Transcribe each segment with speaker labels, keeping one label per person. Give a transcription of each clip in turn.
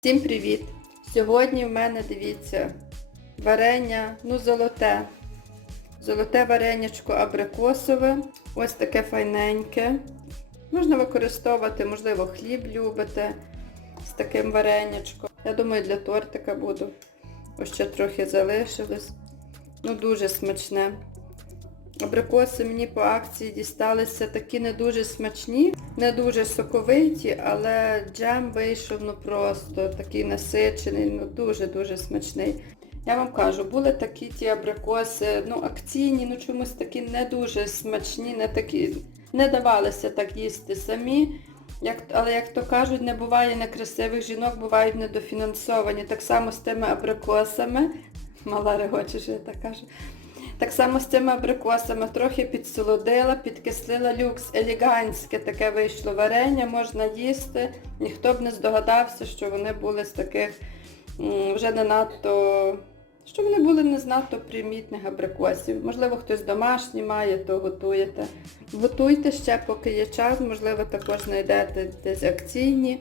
Speaker 1: Всім привіт! Сьогодні в мене, дивіться, варення, ну золоте. Золоте варенячко абрикосове. Ось таке файненьке. Можна використовувати, можливо, хліб любите з таким варенячком. Я думаю, для тортика буду. Ось ще трохи залишилось. Ну, дуже смачне. Абрикоси мені по акції дісталися такі не дуже смачні, не дуже соковиті, але джем вийшов ну просто такий насичений, ну дуже-дуже смачний. Я вам кажу, були такі ті абрикоси, ну акційні, ну чомусь такі не дуже смачні, не такі, не давалися так їсти самі. Як, але як то кажуть, не буває некрасивих жінок, бувають недофінансовані. Так само з тими абрикосами. Мала регоче, що я так кажу. Так само з цими абрикосами трохи підсолодила, підкислила люкс, елегантське таке вийшло варення, можна їсти. Ніхто б не здогадався, що вони були з таких вже не надто, що вони були не з надто примітних абрикосів. Можливо, хтось домашній має, то готуєте. Готуйте ще, поки є час, можливо, також знайдете десь акційні.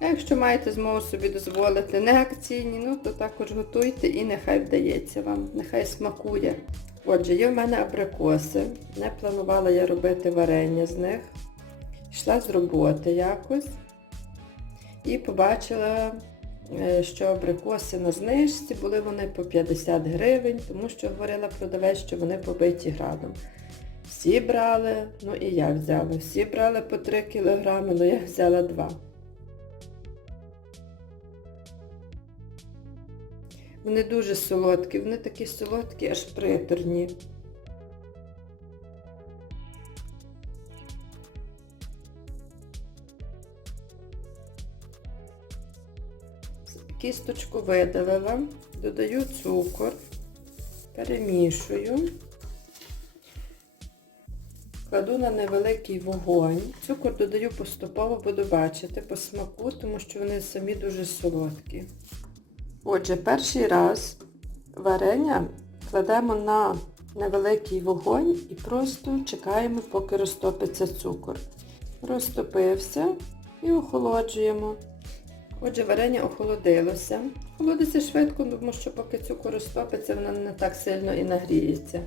Speaker 1: А якщо маєте змогу собі дозволити не акційні, ну то також готуйте і нехай вдається вам, нехай смакує. Отже, є в мене абрикоси. Не планувала я робити варення з них. Йшла з роботи якось і побачила, е, що абрикоси на знижці були вони по 50 гривень, тому що говорила продавець, що вони побиті градом. Всі брали, ну і я взяла. Всі брали по 3 кілограми, ну я взяла 2. Вони дуже солодкі, вони такі солодкі, аж приторні. Кісточку видалила, додаю цукор, перемішую, кладу на невеликий вогонь. Цукор додаю поступово, буду бачити по смаку, тому що вони самі дуже солодкі. Отже, перший раз варення кладемо на невеликий вогонь і просто чекаємо, поки розтопиться цукор. Розтопився і охолоджуємо. Отже, варення охолодилося. Холодиться швидко, тому що поки цукор розтопиться, воно не так сильно і нагріється.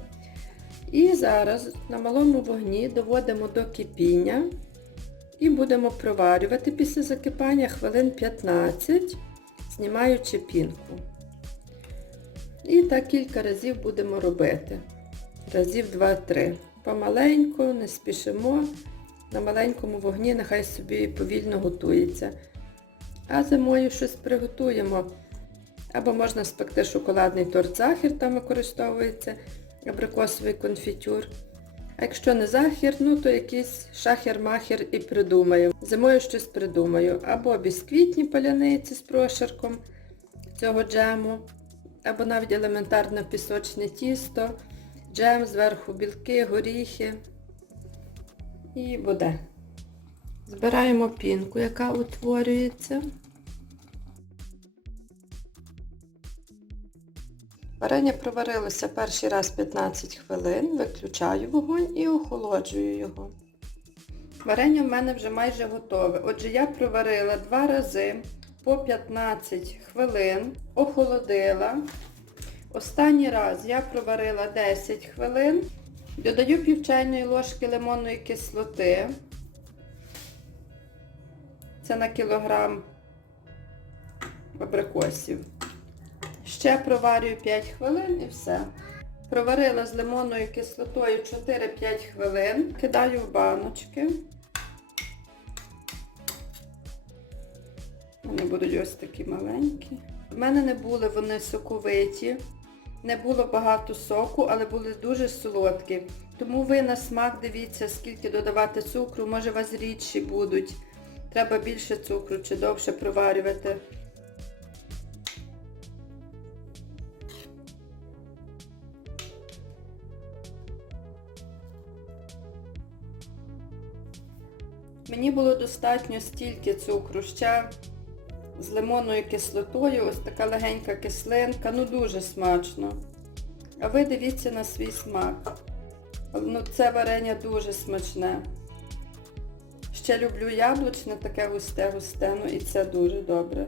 Speaker 1: І зараз на малому вогні доводимо до кипіння і будемо проварювати після закипання хвилин 15 знімаючи пінку. І так кілька разів будемо робити. Разів 2-3. Помаленьку, не спішимо. На маленькому вогні нехай собі повільно готується. А зимою щось приготуємо. Або можна спекти шоколадний торт захір, там використовується абрикосовий конфітюр. А якщо не захір, ну то якийсь шахер-махер і придумаю. Зимою щось придумаю. Або бісквітні паляниці з прошарком цього джему, або навіть елементарне пісочне тісто, джем, зверху білки, горіхи. І буде. Збираємо пінку, яка утворюється. Варення проварилося перший раз 15 хвилин, виключаю вогонь і охолоджую його. Варення в мене вже майже готове. Отже, я проварила два рази по 15 хвилин, охолодила. Останній раз я проварила 10 хвилин. Додаю пів чайної ложки лимонної кислоти. Це на кілограм абрикосів. Ще проварюю 5 хвилин і все. Проварила з лимонною кислотою 4-5 хвилин. Кидаю в баночки. Вони будуть ось такі маленькі. В мене не були вони соковиті, не було багато соку, але були дуже солодкі. Тому ви на смак дивіться, скільки додавати цукру, може у вас рідші будуть. Треба більше цукру чи довше проварювати. Мені було достатньо стільки цукру, ще з лимонною кислотою, ось така легенька кислинка, ну дуже смачно. А ви дивіться на свій смак. Ну це варення дуже смачне. Ще люблю яблучне, таке густе-густе, ну і це дуже добре.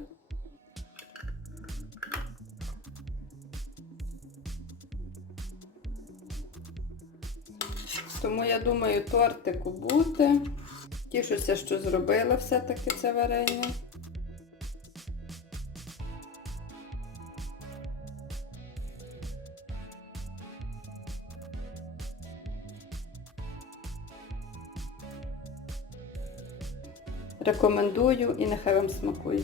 Speaker 1: Тому я думаю, тортику бути. Тішуся, що зробила все-таки це варення. Рекомендую і нехай вам смакує.